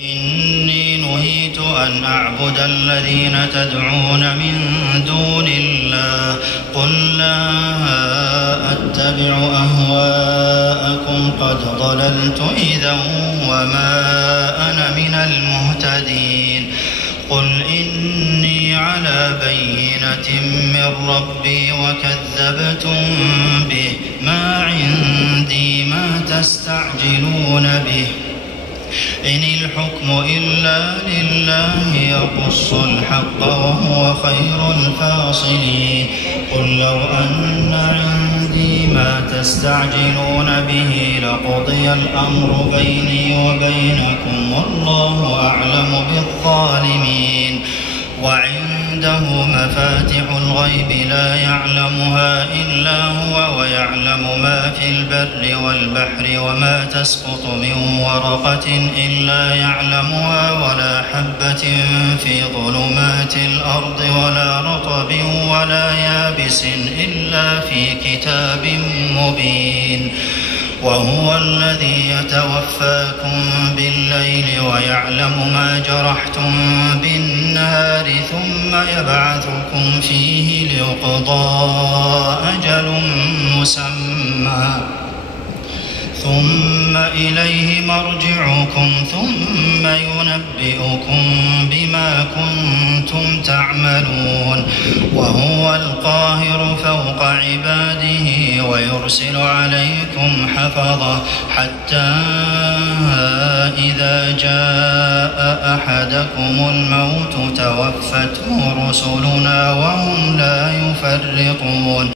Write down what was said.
إني نهيت أن أعبد الذين تدعون من دون الله قل لا أتبع أهواءكم قد ضللت إذا وما أنا من المهتدين قل إني على بينة من ربي وكذبتم به ما عندي ما تستعجلون به إن الحكم إلا لله يقص الحق وهو خير الفاصلين قل لو أن عندي ما تستعجلون به لقضي الأمر بيني وبينكم والله أعلم بالظالمين وعنده مفاتح الغيب لا يعلمها إلا هو ويعلم ما في البر والبحر وما تسقط من ورقة إلا يعلمها ولا حبة في ظلمات الأرض ولا رطب ولا يابس إلا في كتاب مبين وهو الذي يتوفاكم بالليل ويعلم ما جرحتم بالنهار ثم يبعثكم فيه ليقضى أجل مسمى ثم إليه مرجعكم ثم ينبئكم بما كنتم تعملون وهو القاهر فوق عباده ويرسل عليكم حفظة حتى إذا جاء أحدكم الموت توفته رسلنا وهم لا يفرقون